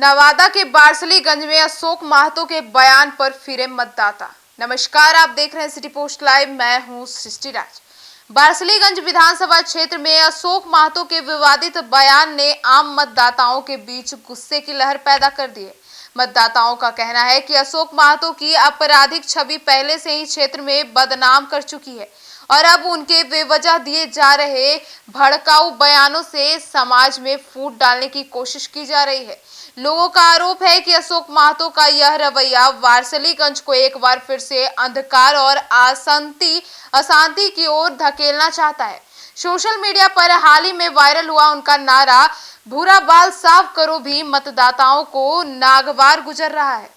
नवादा के बारसलीगंज में अशोक महतो के बयान पर फिरे मतदाता। नमस्कार, आप देख रहे हैं सिटी पोस्ट लाइव। मैं हूं सृष्टि राज। बारसलीगंज विधानसभा क्षेत्र में अशोक महतो के विवादित बयान ने आम मतदाताओं के बीच गुस्से की लहर पैदा कर दी है। मतदाताओं का कहना है कि अशोक महतो की आपराधिक छवि पहले से ही क्षेत्र में बदनाम कर चुकी है और अब उनके बेवजह दिए जा रहे भड़काऊ बयानों से समाज में फूट डालने की कोशिश की जा रही है। लोगों का आरोप है कि अशोक महतो का यह रवैया बारसलीगंज को एक बार फिर से अंधकार और अशांति की ओर धकेलना चाहता है। सोशल मीडिया पर हाल ही में वायरल हुआ उनका नारा भूरा बाल साफ करो भी मतदाताओं को नागवार गुजर रहा है।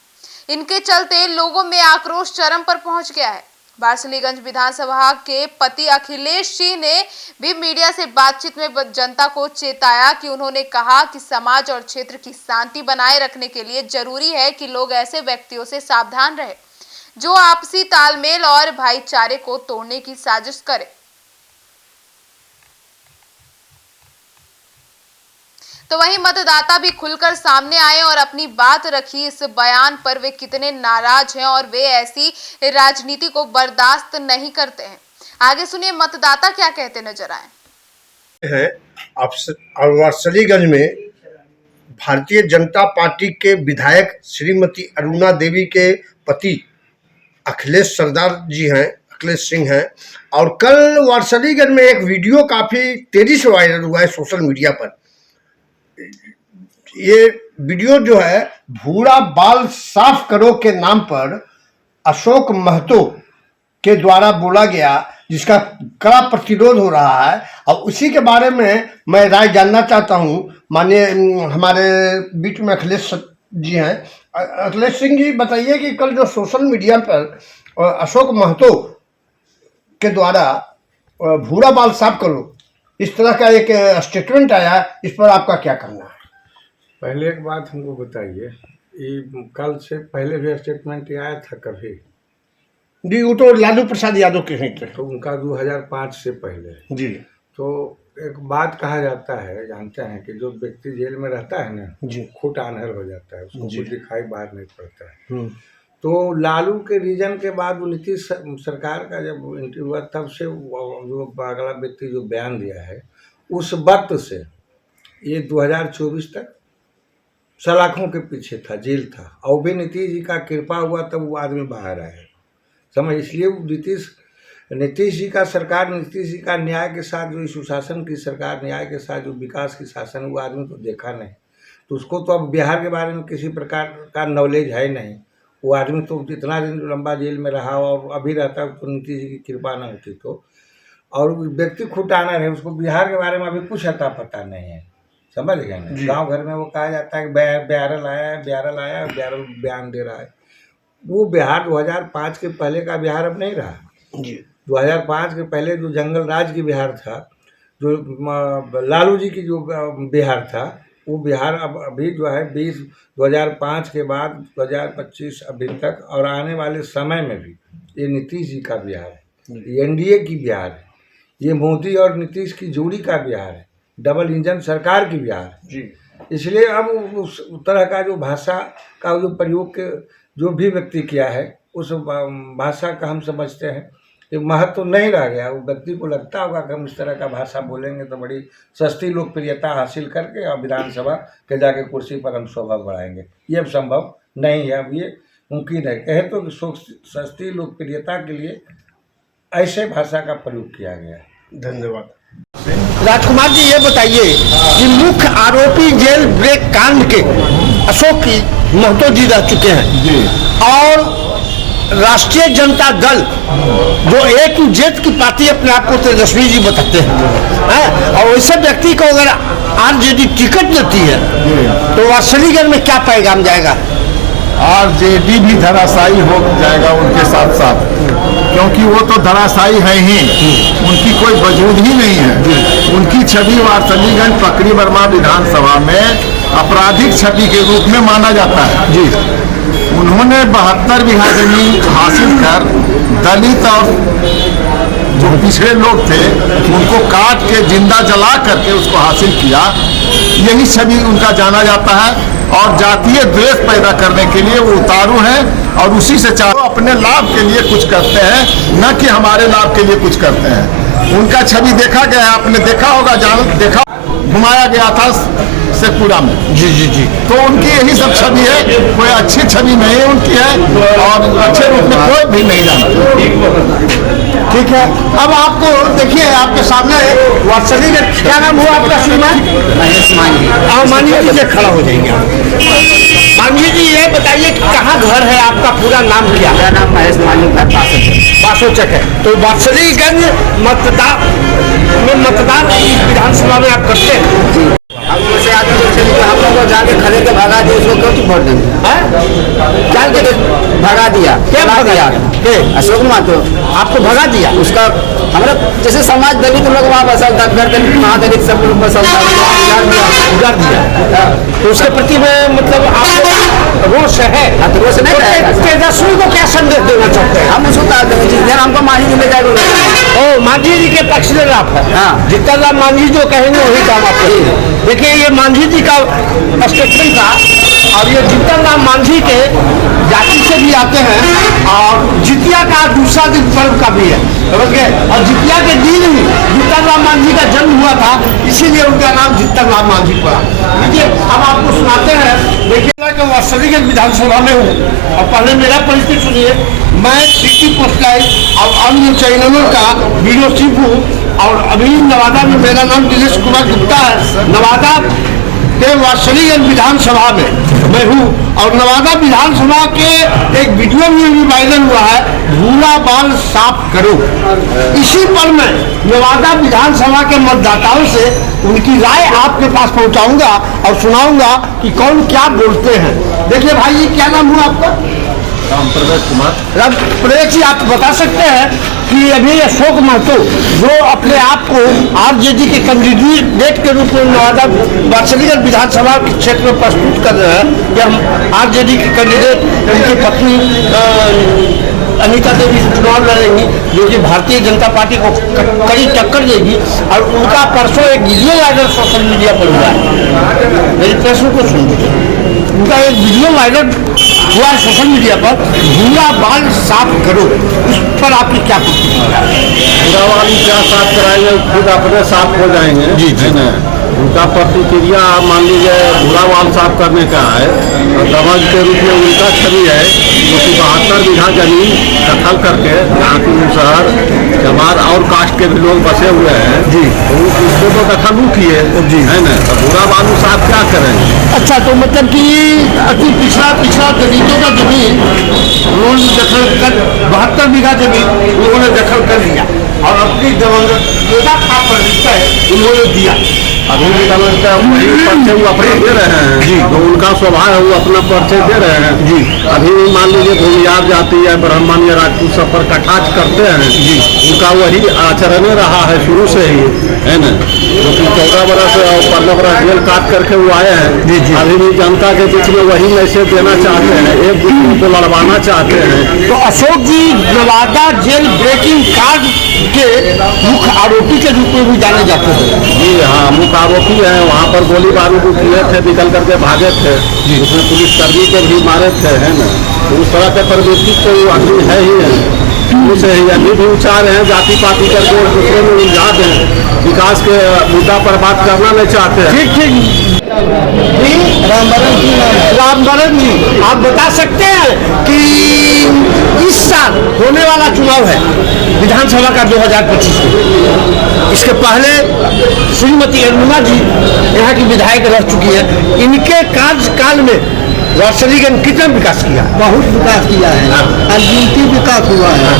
इनके चलते लोगों में आक्रोश चरम पर पहुंच गया है। बारसलीगंज विधानसभा के पति अखिलेश सिंह ने भी मीडिया से बातचीत में जनता को चेताया कि उन्होंने कहा कि समाज और क्षेत्र की शांति बनाए रखने के लिए जरूरी है कि लोग ऐसे व्यक्तियों से सावधान रहे जो आपसी तालमेल और भाईचारे को तोड़ने की साजिश करे। तो वहीं मतदाता भी खुलकर सामने आए और अपनी बात रखी। इस बयान पर वे कितने नाराज हैं और वे ऐसी राजनीति को बर्दाश्त नहीं करते हैं। आगे सुनिए मतदाता क्या कहते नजर आए। बारसलीगंज में भारतीय जनता पार्टी के विधायक श्रीमती अरुणा देवी के पति अखिलेश सरदार जी हैं, अखिलेश सिंह हैं, और कल बारसलीगंज में एक वीडियो काफी तेजी से वायरल हुआ है सोशल मीडिया पर। ये वीडियो जो है भूरा बाल साफ करो के नाम पर अशोक महतो के द्वारा बोला गया, जिसका कड़ा प्रतिरोध हो रहा है। और उसी के बारे में मैं राय जानना चाहता हूं। माननीय हमारे बीच में अखिलेश जी हैं। अखिलेश सिंह जी, बताइए कि कल जो सोशल मीडिया पर अशोक महतो के द्वारा भूरा बाल साफ करो इस तरह का एक स्टेटमेंट आया, इस पर आपका क्या कहना है? पहले एक बात हमको बताइए, ये कल से पहले भी स्टेटमेंट आया था कभी? जी, वो तो लालू प्रसाद यादव के हैं, तो उनका 2005 से पहले जी। तो एक बात कहा जाता है, जानते हैं कि जो व्यक्ति जेल में रहता है ना जी, खुद आंधर हो जाता है, उसको कुछ दिखाई बाहर नहीं पड़ता है। तो लालू के रीजन के बाद वो नीतीश सरकार का जब इंटरव्यू हुआ तब से जो अगला व्यक्ति जो बयान दिया है उस वक्त से ये 2024 तक सलाखों के पीछे था, जेल था। और भी नीतीश जी का कृपा हुआ तब वो आदमी बाहर आए, समझ। इसलिए नीतीश जी का सरकार, नीतीश जी का न्याय के साथ जो सुशासन की सरकार, न्याय के साथ जो विकास की शासन, वो आदमी तो देखा नहीं, तो उसको तो अब बिहार के बारे में किसी प्रकार का नॉलेज है नहीं। वो आदमी तो जितना दिन लंबा जेल में रहा और अभी रहता तो नीतीश जी की कृपा न होती तो। और व्यक्ति खुद आना है, उसको बिहार के बारे में अभी कुछ अता पता नहीं है, समझ गए ना। गांव घर में वो कहा जाता है कि बिहार आया, बिहार बयान दे रहा है। वो बिहार 2005 के पहले का बिहार अब नहीं रहा जी। 2005 के पहले जो जंगल राज की बिहार था, जो लालू जी की जो बिहार था, वो बिहार अब अभी जो है 2005 के बाद 2025 अभी तक और आने वाले समय में भी ये नीतीश जी का बिहार है, ये एनडीए की बिहार है, ये मोदी और नीतीश की जोड़ी का बिहार है, डबल इंजन सरकार की बिहार है। इसलिए अब उस तरह का जो भाषा का जो प्रयोग के जो भी व्यक्ति किया है, उस भाषा का हम समझते हैं कि महत्व तो नहीं रह गया। वो व्यक्ति को लगता होगा कि हम इस तरह का भाषा बोलेंगे तो बड़ी सस्ती लोकप्रियता हासिल करके और विधानसभा के जाके कुर्सी पर हम शोभा बढ़ाएंगे। ये अब संभव नहीं है, अब ये मुमकिन है। कहे तो सस्ती लोकप्रियता के लिए ऐसे भाषा का प्रयोग किया गया है। धन्यवाद। राजकुमार जी, ये बताइए कि मुख्य आरोपी जेल ब्रेक कांड के अशोक महतो जी रह चुके हैं जी, और राष्ट्रीय जनता दल जो A-Z की पार्टी अपने आप को तेजस्वी जी बताते हैं, और वैसे व्यक्ति को अगर आरजेडी टिकट देती है तो बारसलीगंज में क्या पैगाम जाएगा? आरजेडी भी धराशायी हो जाएगा उनके साथ साथ, क्योंकि वो तो धराशायी है ही, उनकी कोई वजूद ही नहीं है। उनकी छवि बारसलीगंज पकड़ी वर्मा विधानसभा में आपराधिक छवि के रूप में माना जाता है जी। उन्होंने 72 बीघा जमीन हासिल कर दलित और जो पिछड़े लोग थे उनको काट के जिंदा जला करके उसको हासिल किया, यही छवि उनका जाना जाता है। और जातीय द्वेष पैदा करने के लिए वो उतारू हैं और उसी से चाहे अपने लाभ के लिए कुछ करते हैं, न कि हमारे लाभ के लिए कुछ करते हैं। उनका छवि देखा गया है, आपने देखा होगा, देखा घुमाया गया था शेखपुरा में। जी जी जी। तो उनकी यही सब छवि है, कोई अच्छी छवि नहीं उनकी है और अच्छे रूप में कोई भी नहीं जानता। ठीक है, अब आपको देखिए आपके सामने वात्सली ने, क्या नाम हुआ आपका? श्रीमान महेश मांझी। मांझी जी से खड़ा हो जाएंगे। मांझी जी ये बताइए कि कहाँ घर है आपका, पूरा नाम क्या है? मेरा नाम महेश मांझी है, बासोचक है। तो वात्सलीगंज मतदान इस विधानसभा में आप करते हैं? अब जैसे आदमी जो चली हम लोग को जाके खड़े के भगा दिए, उसको क्यों वोट देंगे? जान के भगा दिया। क्या भगा दिया? अशोक महतो आपको भगा दिया? उसका हमारा जैसे समाज दलित लोग वहाँ बसल था, घर दलित महादलित सब लोग बसल था, उजाड़ दिया। तो उसके प्रति में मतलब आप रोष है? रोष नहीं रहेगा। तेजस्वी को क्या संदेश देना चाहते हैं? हम उसको कहा देंगे जिस दिन हमको मांझी जी ले जाएगा। ओ, मांझी जी के पक्षधर आप है? हाँ। जितना राम मांझी जो कहेंगे वही काम आप करेंगे। देखिए ये मांझी जी का स्टेटमेंट था, और ये जीतन राम मांझी के जाति से भी आते हैं और जितिया का दूसरा दिन पर्व का भी है, समझ गए? और जितिया के दिन ही जीतन राम मांझी का जन्म हुआ था, इसीलिए उनका नाम जीतन राम मांझी पड़ा। देखिए अब आपको सुनाते हैं। देखिए मैं वात्सलीगंज विधानसभा में हूँ और पहले मेरा परिचय सुनिए। मैं सिटी पोस्ट लाइव और अन्य चैनलों का वीडियो चीफ हूँ और अभी नवादा में मेरा नाम दिनेश कुमार गुप्ता है। नवादा के वात्सलीगंज विधानसभा में मैं हूँ और नवादा विधानसभा के एक वीडियो में भी वायरल हुआ है, भूरा बाल साफ करो। इसी पर मैं नवादा विधानसभा के मतदाताओं से उनकी राय आपके पास पहुंचाऊंगा और सुनाऊंगा कि कौन क्या बोलते हैं। देखिए भाई जी, क्या नाम हुआ आपका? रामप्रवेश कुमार। रामप्रवेश जी, आप बता सकते हैं कि अभी अशोक महतो जो अपने आप को आरजेडी के कैंडिडेट के रूप में नवादा वात्सलीगंज विधानसभा के क्षेत्र में प्रस्तुत कर रहे हैं कि हम आरजेडी के कैंडिडेट, उनकी पत्नी अनीता देवी चुनाव लड़ेंगी, जो कि भारतीय जनता पार्टी को कड़ी टक्कर देगी। और उनका परसों एक वीडियो वायरल सोशल मीडिया पर हुआ है, मेरी प्रश्न को सुन लीजिए। उनका एक वीडियो वायरल हुआ है सोशल मीडिया पर, भूरा बाल साफ करो। उस पर आपकी क्या प्रतिक्रिया है? पूरा वाली क्या साफ कराएंगे, खुद अपने साफ हो जाएंगे। जी जी। उनका प्रतिक्रिया मान लीजिए भूरा बाल साफ करने का है और दमन के रूप में उनका छवि है, जो कि 72 बीघा जमीन दखल करके यहाँ की शहर जमात और कास्ट के भी लोग बसे हुए हैं जी, उसको तो दखल किए जी, है ना। तो भूरा बालू साफ क्या करेंगे? अच्छा, तो मतलब कि अति पिछड़ा दलितों का जमीन उन्होंने दखल कर 72 बीघा जमीन उन्होंने दखल कर लिया और अपनी दिवंगता का परिचय उन्होंने दिया। अभी भी समझते हैं वही परिचय वो अपने दे रहे हैं जी, जो उनका स्वभाव है वो अपना परिचय दे रहे हैं जी। अभी भी मान लीजिए भूमियार जाति है, ब्राह्मण या राजपूत सब पर कटाक्ष करते हैं जी, उनका वही आचरण रहा है शुरू से ही, है ना। जो कि 14 बरस और 15 बरस जेल काट करके वो आए हैं जी जी। अभी भी जनता के बीच में वही मैसेज देना चाहते हैं, एक दूसरे को लड़वाना चाहते हैं। तो अशोक जी नवादा जेल ब्रेकिंग कार्ड के मुख्य आरोपी के रूप में भी जाने जाते हैं। जी हाँ, मुख्य आरोपी है। वहाँ पर गोली बारूद किए थे, निकल करके भागे थे, उसमें पुलिसकर्मी को भी मारे थे, है ना। तो उस तरह के प्रवृत्ति तो आदमी है ही है। उसे ही अभी भी उच्चार हैं, जाति पाति करके एक दूसरे में उलझा दें, विकास के मुद्दा पर बात करना नहीं चाहते हैं। ठीक ठीक। रामबरन जी, आप बता सकते हैं कि इस साल होने वाला चुनाव है विधानसभा का 2025 में, इसके पहले श्रीमती अरुणा जी यहाँ की विधायक रह चुकी है, इनके कार्यकाल में वात्सलीगंज कितना विकास किया? बहुत विकास किया है, अनगिनती विकास हुआ है।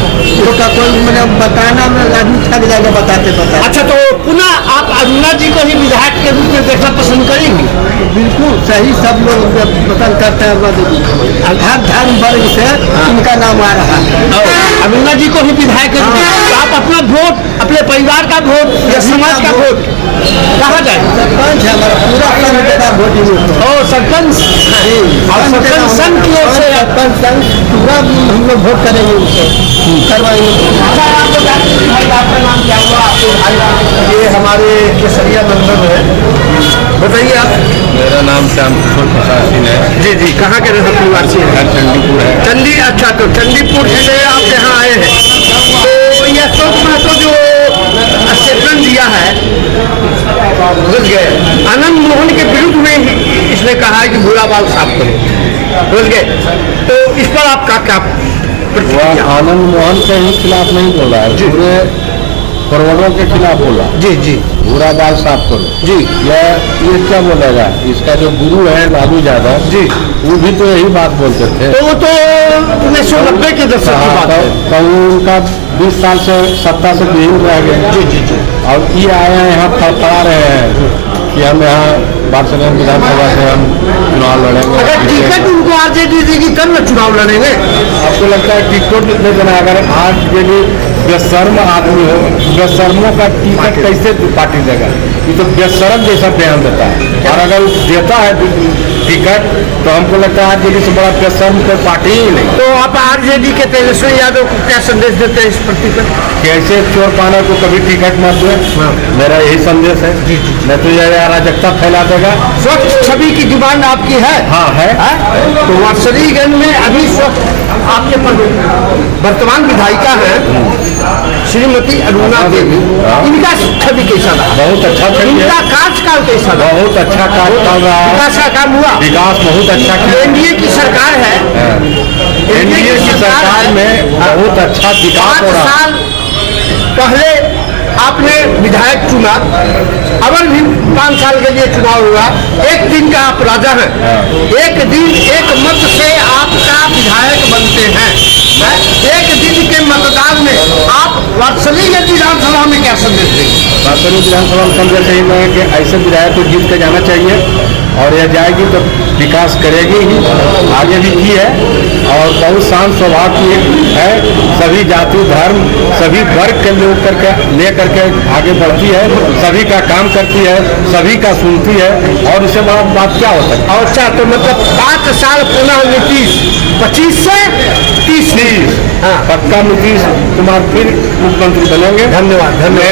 उसका कोई मतलब बताना में आदमी थक जाएगा बताते बताते। अच्छा, तो पुनः आप अरुणा जी को ही विधायक के रूप में देखना पसंद करेंगे? बिल्कुल सही, सब लोग पसंद करते हैं। हर धर्म वर्ग से इनका नाम आ रहा है। अरुणा जी को ही विधायक के रूप में, तो आप अपना वोट, अपने परिवार का वोट या समाज का वोट कहाँ जाए? सरपंच है हमारा, पूरा संघ का वोटिंग। और सरपंच और सरपंच संघ की ओर से सरपंच संघ पूरा हम लोग वोट करेंगे, उनको करवाएंगे। अच्छा, आपको जानते हैं भाई, आपका नाम क्या हुआ? आपके भाई ये हमारे केसरिया नंदन है। बताइए आप। मेरा नाम श्याम किशोर प्रसाद सिंह है। जी जी, कहाँ के निवासी हैं? घर चंडीपुर है। चंडी, अच्छा, तो चंडीपुर से आप यहाँ आए हैं, तो ये अशोक महतो जो स्टेटमेंट दिया है, बुझ गए, आनंद मोहन के विरुद्ध में इसने कहा है कि भूरा बाल साफ करो, बुझ गए, तो इस पर आपका क्या प्रतिक्रिया? आनंद मोहन के ही खिलाफ नहीं बोला है, पूरे फॉरवर्डों के खिलाफ बोला। जी जी भूरा बाल साफ करो जी, ये क्या बोलेगा? इसका जो गुरु है लालू यादव जी, वो भी तो यही बात बोलते थे। तो वो तो 1990 के दशक की बात है। तो उनका 20 साल से सत्ता से विहीन रह गए। जी जी जी, और ये आए हैं यहाँ फड़फड़ा रहे हैं कि हम यहाँ बार्सिलोना विधानसभा से हम चुनाव लड़ेंगे। अगर टिकट उनको आरजेडी देगी तब न चुनाव लड़ेंगे। आपको लगता है टिकट नहीं देना? अगर आरजेडी बेशर्म आदमी हो, बेशर्मों का टिकट कैसे पार्टी देगा? ये तो बेशर्म जैसा बयान देता है, और अगर देता है टिकट तो हमको लगता है आरजेडी से बड़ा बेशर्म कोई पार्टी ही नहीं। तो आप आरजेडी के तेजस्वी यादव को क्या संदेश देते हैं इस प्रति पर? कैसे चोर पाना को कभी टिकट मत दे, मेरा यही संदेश है। नहीं तो यह अराजकता फैला देगा। स्वच्छ छवि की डिमांड आपकी है? हाँ है। तो वारसलीगंज में अभी स्वच्छ आपके वर्तमान विधायिका है श्रीमती अरुणा देवी, इनका छवि कैसा रहा? बहुत अच्छा छवि है। इनका कार्यकाल कैसा रहा? बहुत अच्छा कार्य कर रहा है। विकास का काम हुआ? विकास बहुत अच्छा किया। एनडीए की सरकार है, एनडीए की सरकार में बहुत अच्छा विकास हो 5 रहा है। साल पहले आपने विधायक चुना, अगर भी 5 साल के लिए चुनाव हुआ, एक दिन का आप राजा हैं, एक दिन एक मत से आपका विधायक बनते हैं, एक दिन के मतदान में आप वात्सलीगंज विधानसभा में क्या संदेश देंगे? वात्सलीगंज विधानसभा में संदेश यही है कि ऐसे विधायक को जीत के जाना चाहिए, और यह जाएगी तो विकास करेगी ही, आगे भी की है, और बहुत शांत स्वभाव की है। सभी जाति धर्म सभी वर्ग के लोग ले करके आगे बढ़ती है, सभी का काम करती है, सभी का सुनती है, और इससे बड़ा बात क्या हो सकता है? अच्छा, तो मतलब 5 साल पुनः नीतीश 25 से 30 हाँ, पक्का नीतीश कुमार फिर मुख्यमंत्री बनेंगे। धन्यवाद धन्यवाद।